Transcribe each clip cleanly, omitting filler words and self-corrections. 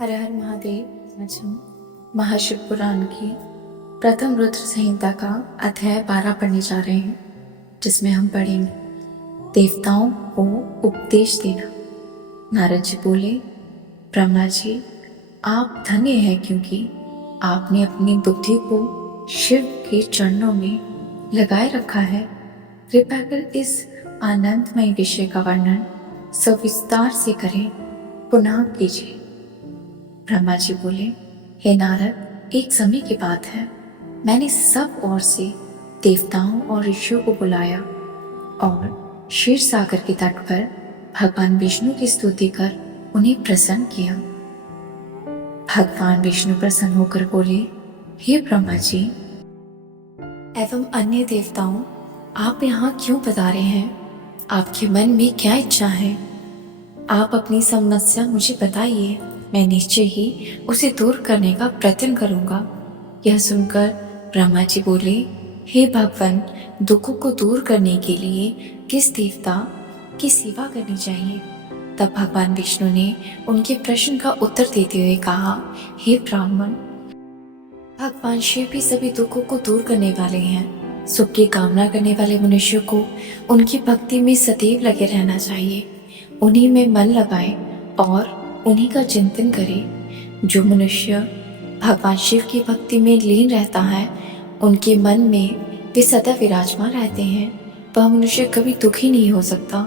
हर हर महादेव। आज हम महाशिव पुराण की प्रथम रुद्र संहिता का अध्याय 12 पढ़ने जा रहे हैं, जिसमें हम पढ़ेंगे देवताओं को उपदेश देना। नारद जी बोले, ब्रह्मा जी, आप धन्य हैं क्योंकि आपने अपनी बुद्धि को शिव के चरणों में लगाए रखा है। कृपया कर इस आनंदमय विषय का वर्णन सविस्तार से करें, पुनः कीजिए। ब्रह्मा जी बोले, हे नारद, एक समय की बात है, मैंने सब ओर से देवताओं और ऋषियों को बुलाया और क्षीर सागर के तट पर भगवान विष्णु की स्तुति कर उन्हें प्रसन्न किया। भगवान विष्णु प्रसन्न होकर बोले, हे ब्रह्मा जी एवं अन्य देवताओं, आप यहाँ क्यों पधारे हैं? आपके मन में क्या इच्छा है? आप अपनी समस्या मुझे बताइए, मैं निश्चय ही उसे दूर करने का प्रयत्न करूंगा। यह सुनकर ब्रह्मा जी बोले, हे भगवान, दुखों को दूर करने के लिए किस देवता की सेवा करनी चाहिए? तब भगवान विष्णु ने उनके प्रश्न का उत्तर देते हुए कहा, हे ब्राह्मण, भगवान शिव भी सभी दुखों को दूर करने वाले हैं। सुख की कामना करने वाले मनुष्य को उनकी भक्ति में सदैव लगे रहना चाहिए। उन्हीं में मन लगाए और उन्हीं का चिंतन करे। जो मनुष्य भगवान शिव की भक्ति में लीन रहता है, उनके मन में वे सदा विराजमान रहते हैं। वह मनुष्य कभी दुखी नहीं हो सकता।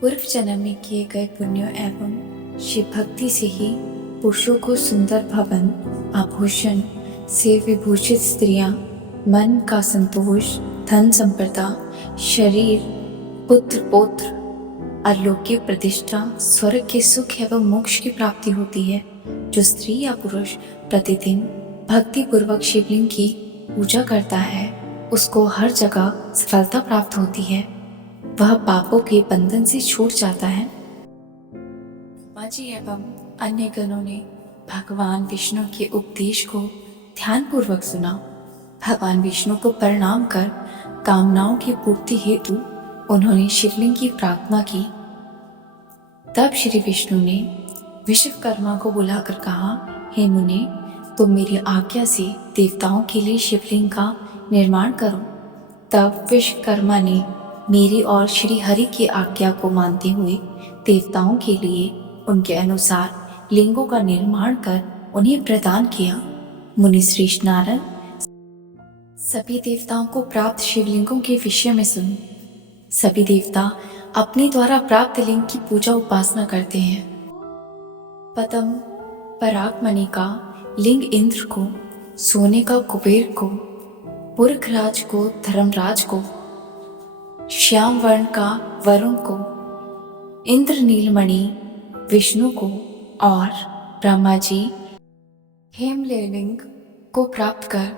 पूर्व जन्म में किए गए पुण्य एवं शिव भक्ति से ही पुरुषों को सुंदर भवन आभूषण से विभूषित स्त्रियां, मन का संतोष, धन संपदा, शरीर, पुत्र पौत्र, अलौकिक प्रतिष्ठा, स्वर्ग के सुख एवं मोक्ष की प्राप्ति होती है। जो स्त्री या पुरुष प्रतिदिन भक्ति पूर्वक शिवलिंग की पूजा करता है, उसको हर जगह सफलता प्राप्त होती है। वह पापों के बंधन से छूट जाता है। ब्रह्मा जी एवं अन्य गणों ने भगवान विष्णु के उपदेश को ध्यान पूर्वक सुना। भगवान विष्णु को प्रणाम कर कामनाओं की पूर्ति हेतु उन्होंने शिवलिंग की प्रार्थना की। तब श्री विष्णु ने विश्वकर्मा को बुलाकर कहा, हे मुने, तुम मेरी आज्ञा से देवताओं के लिए शिवलिंग का निर्माण करो। तब विश्वकर्मा ने मेरी और श्री हरि की आज्ञा को मानते हुए देवताओं के लिए उनके अनुसार लिंगों का निर्माण कर उन्हें प्रदान किया। मुनि श्रेष्ठ नारद, सभी देवताओं को प्राप्त शिवलिंगों के विषय में सुनो। सभी देवता अपने द्वारा प्राप्त लिंग की पूजा उपासना करते हैं। पद्म परागमणि का लिंग इंद्र को, सोने का कुबेर को, पुरखराज को धर्मराज को, श्याम वर्ण का वरुण को, इंद्र नीलमणि विष्णु को और ब्रह्मा जी हेमलिंग को प्राप्त कर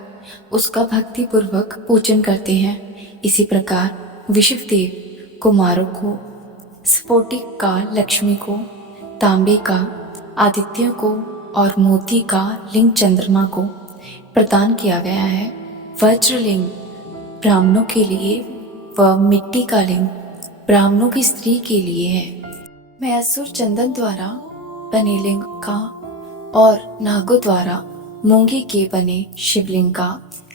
उसका भक्ति पूर्वक पूजन करते हैं। इसी प्रकार विश्वदेव कुमारों को, स्फोटिक का लक्ष्मी को, तांबे का आदित्य को और मोती का लिंग चंद्रमा को प्रदान किया गया है। वज्रलिंग ब्राह्मणों के लिए व मिट्टी का लिंग ब्राह्मणों की स्त्री के लिए है। मैसूर चंदन द्वारा बने लिंग का और नागों द्वारा मूंगे के बने शिवलिंग का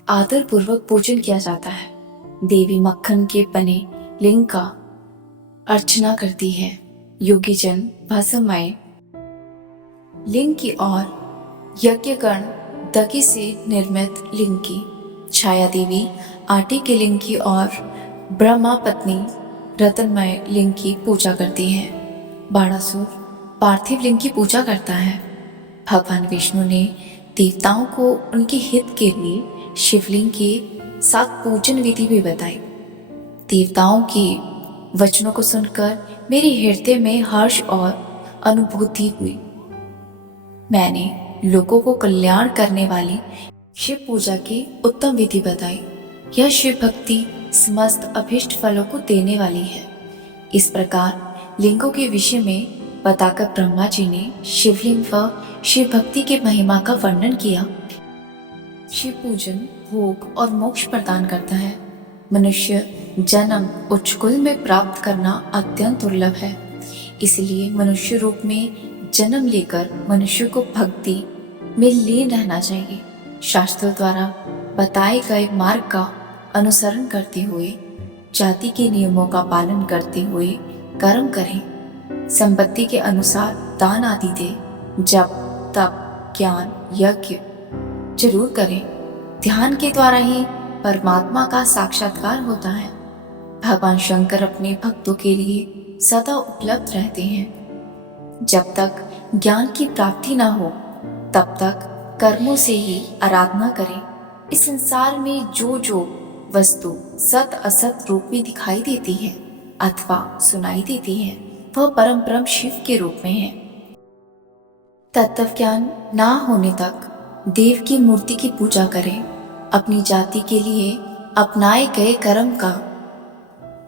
आदर पूर्वक पूजन किया जाता है। देवी मक्खन के बने लिंग का अर्चना करती है। योगी जन भस्ममय लिंग की और यज्ञगण दगी से निर्मित लिंग की, छाया देवी आटे के लिंग की और ब्रह्मा पत्नी रत्नमय लिंग की पूजा करती है। बाणासुर पार्थिव लिंग की पूजा करता है। भगवान विष्णु ने देवताओं को उनके हित के लिए शिवलिंग के 7 पूजन विधि भी बताई। देवताओं के वचनों को सुनकर मेरे हृदय में हर्ष और अनुभूति हुई। मैंने लोगों को कल्याण करने वाली शिव पूजा की उत्तम विधि बताई। यह शिव भक्ति समस्त अभीष्ट फलों को देने वाली है। इस प्रकार लिंगों के विषय में बताकर ब्रह्मा जी ने शिवलिंग व शिव भक्ति के महिमा का वर्णन किया। शिव पूजन भोग और मोक्ष प्रदान करता है। मनुष्य जन्म उच्च कुल में प्राप्त करना अत्यंत दुर्लभ है, इसलिए मनुष्य रूप में जन्म लेकर मनुष्य को भक्ति में लीन रहना चाहिए। शास्त्रों द्वारा बताए गए मार्ग का अनुसरण करते हुए, जाति के नियमों का पालन करते हुए कर्म करें। संपत्ति के अनुसार दान आदि दे, जप तप ज्ञान यज्ञ जरूर करें। ध्यान के द्वारा ही परमात्मा का साक्षात्कार होता है। भगवान शंकर अपने भक्तों के लिए सदा उपलब्ध रहते हैं। जब तक ज्ञान की प्राप्ति न हो तब तक कर्मों से ही आराधना करें। इस संसार में जो वस्तु सत असत रूप में दिखाई देती है अथवा सुनाई देती है, वह परम ब्रह्म शिव के रूप में है। तत्व ज्ञान ना होने तक देव की मूर्ति की पूजा करें। अपनी जाति के लिए अपनाए गए कर्म का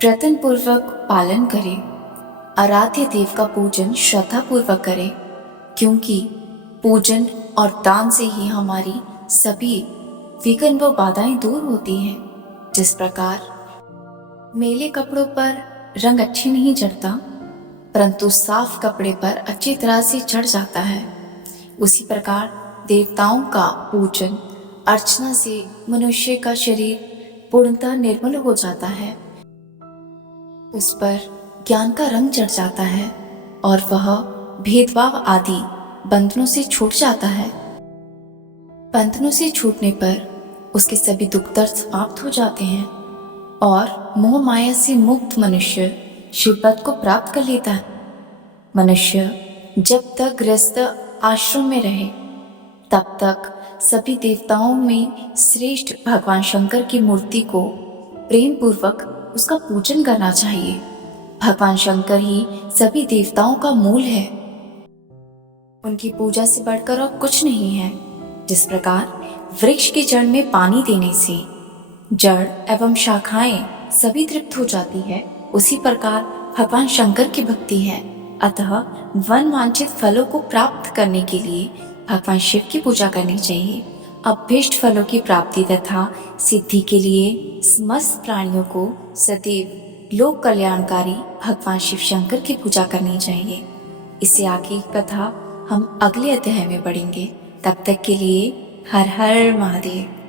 प्रयत्न पूर्वक पालन करें। आराध्य देव का पूजन श्रद्धा पूर्वक करें, क्योंकि पूजन और दान से ही हमारी सभी विघ्न व बाधाएं दूर होती हैं। जिस प्रकार मैले कपड़ों पर रंग अच्छे नहीं चढ़ता, परंतु साफ कपड़े पर अच्छी तरह से चढ़ जाता है, उसी प्रकार देवताओं का पूजन अर्चना से मनुष्य का शरीर पूर्णतः निर्मल हो जाता है। उस पर ज्ञान का रंग चढ़ जाता है और वह भेदभाव आदि बंधनों से छूट जाता है। बंधनों से छूटने पर उसके सभी दुख दर्द समाप्त हो जाते हैं और मोह माया से मुक्त मनुष्य शिवपद को प्राप्त कर लेता है। मनुष्य जब तक गृहस्थ आश्रम में रहे तब तक सभी देवताओं में श्रेष्ठ भगवान शंकर की मूर्ति को प्रेम पूर्वक उसका पूजन करना चाहिए। भगवान शंकर ही सभी देवताओं का मूल है। उनकी पूजा से बढ़कर और कुछ नहीं है। जिस प्रकार वृक्ष की जड़ में पानी देने से जड़ एवं शाखाएं सभी तृप्त हो जाती है, उसी प्रकार भगवान शंकर की भक्ति है। अतः वन वांछित फलों को प्राप्त करने के लिए भगवान शिव की पूजा करनी चाहिए। अभीष्ट फलों की प्राप्ति तथा सिद्धि के लिए समस्त प्राणियों को सदैव लोक कल्याणकारी भगवान शिव शंकर की पूजा करनी चाहिए। इससे आगे की कथा हम अगले अध्याय में पढ़ेंगे। तब तक के लिए हर हर महादेव।